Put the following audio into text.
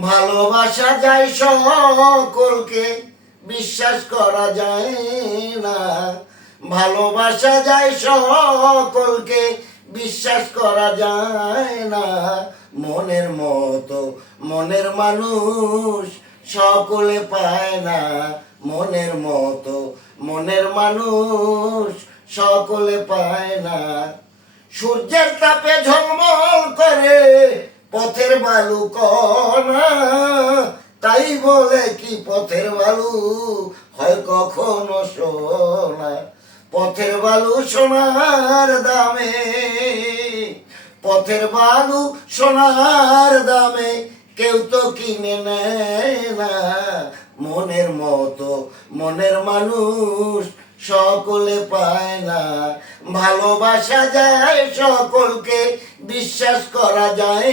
ভালোবাসা যায় সকলকে, বিশ্বাস করা যায় না। ভালোবাসা যায় সকলকে, বিশ্বাস করা যায় না। মনের মতো মনের মানুষ সকলে পায় না। মনের মতো মনের মানুষ সকলে পায় না। সূর্যের তাপে পথের বালু কণা তাই বলে কি পথের বালু হয় কখনো সোনা? পথের বালু সোনার দামে। পথের বালু সোনার দামে কেউ তো কিনে নেয় না। মনের মতো মনের মানুষ সকলে পায় না। ভালোবাসা যায় সকলকে, বিশ্বাস করা যায়